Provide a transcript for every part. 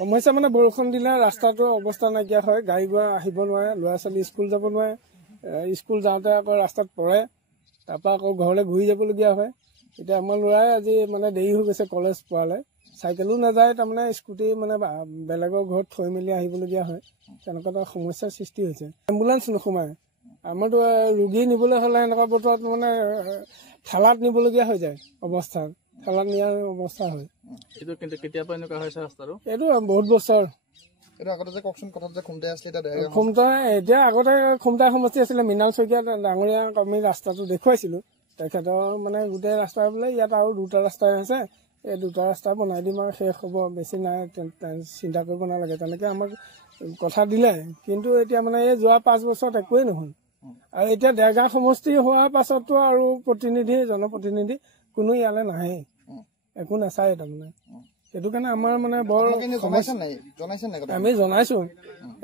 সমস্যা মানে বৰষুণ দিলে ৰাস্তাটো অৱস্থা নাইকিয়া হয়, গাড়ী গোৱা আহিব নোৱাৰে, ল'ৰা ছোৱালী স্কুল যাব নোৱাৰে, স্কুল যাওঁতে আকৌ ৰাস্তাত পৰে, তাৰপৰা আকৌ ঘৰলৈ ঘূৰি যাবলগীয়া হয়। এতিয়া আমাৰ ল'ৰাই আজি মানে দেৰি হৈ গৈছে কলেজ পোৱালে, চাইকেলো নাযায়, তাৰমানে স্কুটি মানে বেলেগৰ ঘৰত থৈ মেলি আহিবলগীয়া হয়। তেনেকুৱা এটা সমস্যাৰ সৃষ্টি হৈছে। এম্বুলেঞ্চ নোসোমায়, আমাৰতো ৰোগী নিবলৈ হ'লে এনেকুৱা বতৰত মানে ঠেলাত নিবলগীয়া হৈ যায়, অৱস্থা ঠেলাত নিয়াৰ অৱস্থা হয়। এইটো কিন্তু কেতিয়াবা এনেকুৱা হৈছে ৰাস্তাটো? এইটো বহুত বছৰ। এতিয়া আগতে খুমটাই সমষ্টি আছিলে, মৃণাল শইকীয়া ডাঙৰীয়া আমি ৰাস্তাটো দেখুৱাইছিলো। তেখেতৰ মানে গোটেই ৰাস্তা বোলে ইয়াত আৰু দুটা ৰাস্তাই আছে, এই দুটা ৰাস্তা বনাই দিম আৰু শেষ হ'ব, বেছি নাই, চিন্তা কৰিব নালাগে, তেনেকে আমাক কথা দিলে। কিন্তু এতিয়া মানে এই যোৱা 5 বছৰত একোৱেই নহ'ল। আৰু এতিয়া দেৰগাঁও সমষ্টি হোৱাৰ পাছতো আৰু প্ৰতিনিধি জনপ্ৰতিনিধি কোনো ইয়ালৈ নাহে, একো নাচায় তাৰমানে। সেইটো কাৰণে আমাৰ মানে বৰ আমি জনাইছো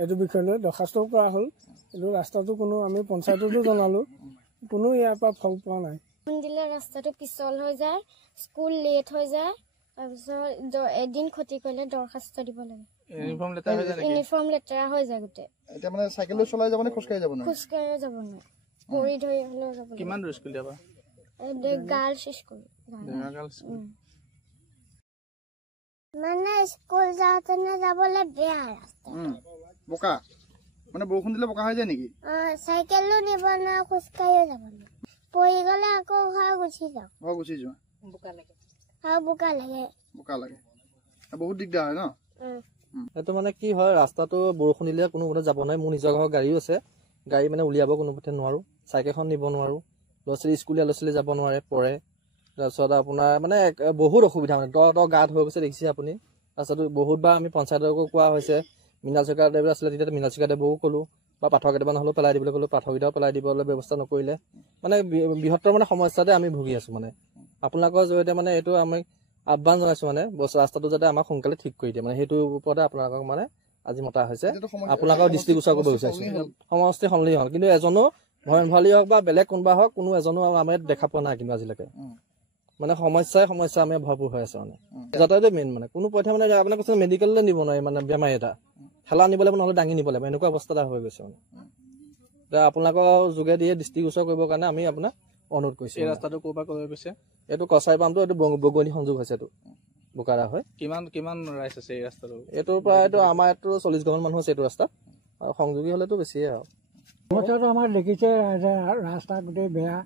এইটো বিষয় লৈ, দৰখাস্তও কৰা হ'ল, কিন্তু ৰাস্তাটো কোনো আমি পঞ্চায়ততো জনালো, কোনো ইয়াৰ পৰা ফল পোৱা নাই। দিলে ৰাস্তাটো পিছল হৈ যায়, স্কুল লেট হৈ যায়, তাৰপিছত এদিন ক্ষতি কৰিলে দৰখাস্ত দিব লাগে। ইউনিফৰ্ম লেতেৰা হৈ যায় গোটেই। এতিয়া মানে চাইকেল চলাই যাব নে খোজকাঢ়ি যাব? খোজকাঢ়ি যাব নোৱাৰে, পৰি ধৰি হ'লেও যাব। কিমান দূৰ স্কুল যাবা? Girls school. মানে স্কুল যাওঁতে যাবলৈ বেয়া ৰাস্তা, বোকা মানে বৰষুণ দিলে বোকা হৈ যায় নেকি? চাইকেলো নিব নোৱাৰে, খোজকাঢ়িও যাব নোৱাৰে, পৰি গ'লে আকৌ ঘৰ গুচি যাওঁ, বোকা লাগে বহুত দিগদাৰ হয় ন। এইটো মানে কি হয়, ৰাস্তাটো বৰষুণ দিলে কোনো মতে যাব নোৱাৰে। মোৰ নিজৰ ঘৰৰ গাড়ীও আছে, গাড়ী মানে উলিয়াব কোনো মতে নোৱাৰো, চাইকেলখন নিব নোৱাৰো, ল'ৰা ছোৱালী স্কুলীয়া ল'ৰা ছোৱালী যাব নোৱাৰে, পৰে। তাৰপিছত আপোনাৰ মানে বহুত অসুবিধা, মানে দ গাঁত হৈ গৈছে, দেখিছে আপুনি। তাৰপিছত বহুতবাৰ আমি পঞ্চায়তকো কোৱা হৈছে, মৃণাল শইকীয়া দেৱ আছিলে তেতিয়া মৃণাল শইকীয়া দেৱকো ক'লো, বা পাথৰ কেইটামান হ'লেও পেলাই দিবলৈ ক'লো, পাথৰকেইটাও পেলাই দিবলৈ ব্যৱস্থা নকৰিলে। মানে বৃহত্তৰ মানে সমস্যাতে আমি ভুগি আছো। মানে আপোনালোকৰ জৰিয়তে মানে এইটো আমি আহ্বান জনাইছো, মানে ৰাস্তাটো যাতে আমাক সোনকালে ঠিক কৰি দিয়ে, মানে সেইটোৰ ওপৰতে আপোনালোকক মানে আজি মতা হৈছে। আপোনালোকৰ দৃষ্টিগোচৰ কৰিব বিচাৰিছো। সমষ্টি সলনি হ'ল, কিন্তু এজনো ভয়নভালী হওক বা বেলেগ কোনোবা হওক, কোনো এজনো আমি দেখা পোৱা নাই কিন্তু আজিলৈকে। মানে সমস্যা আমি ভৰপূৰ হৈ আছে। মানে যাতায়াতে মেইন, মানে কোনো পথে মানে আপোনাক কৈছে মেডিকেললৈ নিব নোৱাৰি, মানে বেমাৰী এটা ঠেলা নিব লাগিব, নহ'লে দাঙি নিব লাগিব, এনেকুৱা অৱস্থা এটা হৈ গৈছে। মানে এতিয়া আপোনালোকৰ যোগেদি দৃষ্টিগোচৰ কৰিবৰ কাৰণে আমি আপোনাক অনুৰোধ কৰিছো। এই ৰাস্তাটো ক'ৰ পৰা ক'লৈ গৈছে? এইটো কছাৰী পামটো, এইটো বগনী সংযোগ হৈছে, এইটো বোকাৰা হয়। কিমান ৰাইজ আছে এই ৰাস্তাটো? এইটোৰ পৰা এইটো আমাৰ ইয়াতো 40 ঘৰ মানুহ আছে এইটো ৰাস্তাত, আৰু সংযোগী হ'লেতো বেছিয়ে আৰু। সমস্যাটো আমাৰ দেখিছে, ৰাস্তা গোটেই বেয়া,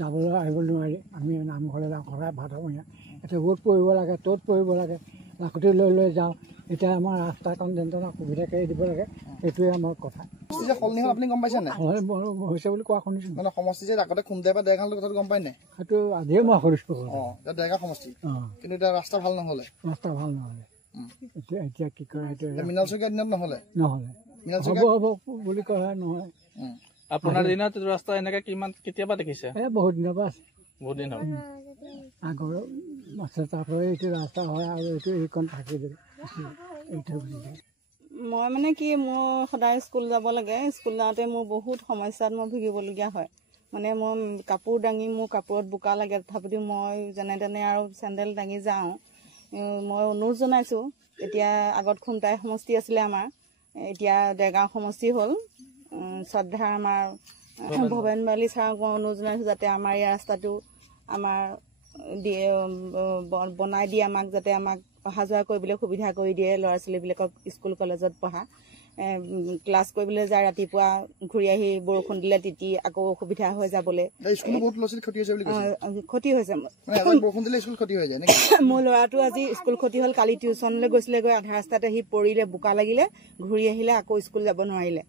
যাবলৈ আহিব নোৱাৰি। আমি নামঘৰলৈ যাওঁ সদায় ভাদমহীয়া, এতিয়া ৰ'দ পৰিব লাগে, ত'ত পৰিব লাগে, লাখুটি লৈ লৈ যাওঁ। এতিয়া আমাৰ ৰাস্তাখন যেনে সুবিধা কৰি দিব লাগে, সেইটোৱে আমাৰ কথা। আপুনি গম পাইছে নাই হৈছে বুলি কোৱা শুনিছো। মানে সমষ্টি যে আগতে খুমটাই বা দেৰগাঁও কথাটো গম পাই নাই? সেইটো আজিয়ে মই শুনিছো। দেৰগাঁও সমষ্টি, কিন্তু এতিয়া ৰাস্তা ভাল নহ'লে। এতিয়া কি কৰে, মৃণাল শইকীয়াৰ দিনত নহ'লে হ'ব বুলি কয় নহয়। আপোনাৰ দিনত ৰাস্তা এনেকে কেতিয়াবা দেখিছে? বহুত দিনৰ পৰা আছে, বহুত দিন হ'ল। আগৰ আছে, তাৰপৰা এইটো ৰাস্তা হয়, আৰু এইটো এইখন থাকি দিলে। মই মানে কি, মোৰ সদায় স্কুল যাব লাগে, স্কুল যাওঁতে মোৰ বহুত সমস্যাত মই ভুগিবলগীয়া হয়। মানে মই কাপোৰ দাঙি, মোৰ কাপোৰত বোকা লাগে, তথাপিতো মই যেনে তেনে আৰু চেণ্ডেল দাঙি যাওঁ। মই অনুৰোধ জনাইছোঁ, এতিয়া আগত খুমটাই সমষ্টি আছিলে আমাৰ, এতিয়া দেৰগাঁও সমষ্টি হ'ল। শ্ৰদ্ধা আমাৰ ভৱেন বালি ছাৰক মই অনুৰোধ জনাইছোঁ, যাতে আমাৰ এই ৰাস্তাটো আমাৰ বনাই দিয়ে, আমাক যাতে আমাক অহা যোৱা কৰিবলৈ সুবিধা কৰি দিয়ে। ল'ৰা ছোৱালীবিলাকক স্কুল কলেজত পঢ়া, ক্লাছ কৰিবলৈ যায়, ৰাতিপুৱা ঘূৰি আহি বৰষুণ দিলে তিতি আকৌ অসুবিধা হৈ যাবলৈ। ক্ষতি হৈছে মোৰ ল'ৰাটো আজি স্কুল ক্ষতি হ'ল, কালি টিউচনলৈ গৈছিলে, গৈ আধা ৰাস্তাতে আহি পৰিলে, বোকা লাগিলে, ঘূৰি আহিলে, আকৌ স্কুল যাব নোৱাৰিলে।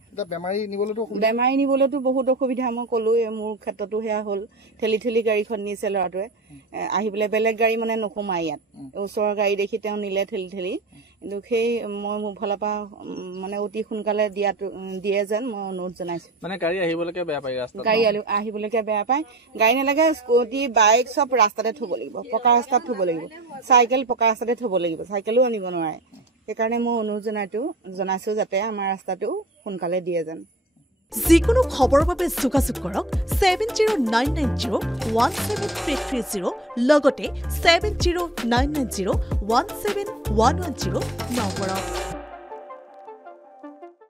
বেমাৰী নিবলৈতো বহুত অসুবিধা, মই ক'লোৱে, মোৰ ক্ষেত্ৰতো সেয়া হ'ল। ঠেলি ঠেলি গাড়ীখন নিছে ল'ৰাটোৱে, আহি পেলাই বেলেগ গাড়ী মানে নোসোমাই ইয়াত, ওচৰৰ গাড়ী দেখি তেওঁ নিলে ঠেলি ঠেলি। কিন্তু সেই মই মোৰ ফালৰ পৰা মানে অতি সোনকালে দিয়ে যেন মই অনুৰোধ জনাইছো। মানে গাড়ী আহিবলৈকে বেয়া পায়, গাড়ী আহিবলৈকে বেয়া পায়, গাড়ী নালাগে, স্কুটি বাইক চব ৰাস্তাতে থব লাগিব, পকা ৰাস্তাত থব লাগিব, চাইকেল পকা ৰাস্তাতে থব লাগিব, চাইকেলো আনিব নোৱাৰে। সেইকাৰণে মই অনুৰোধ জনাইছো যাতে আমাৰ ৰাস্তাটো সোনকালে দিয়ে যেন। যিকোনো খবৰৰ বাবে যোগাযোগ কৰক 7099017330 লগতে 7099017110 নম্বৰত।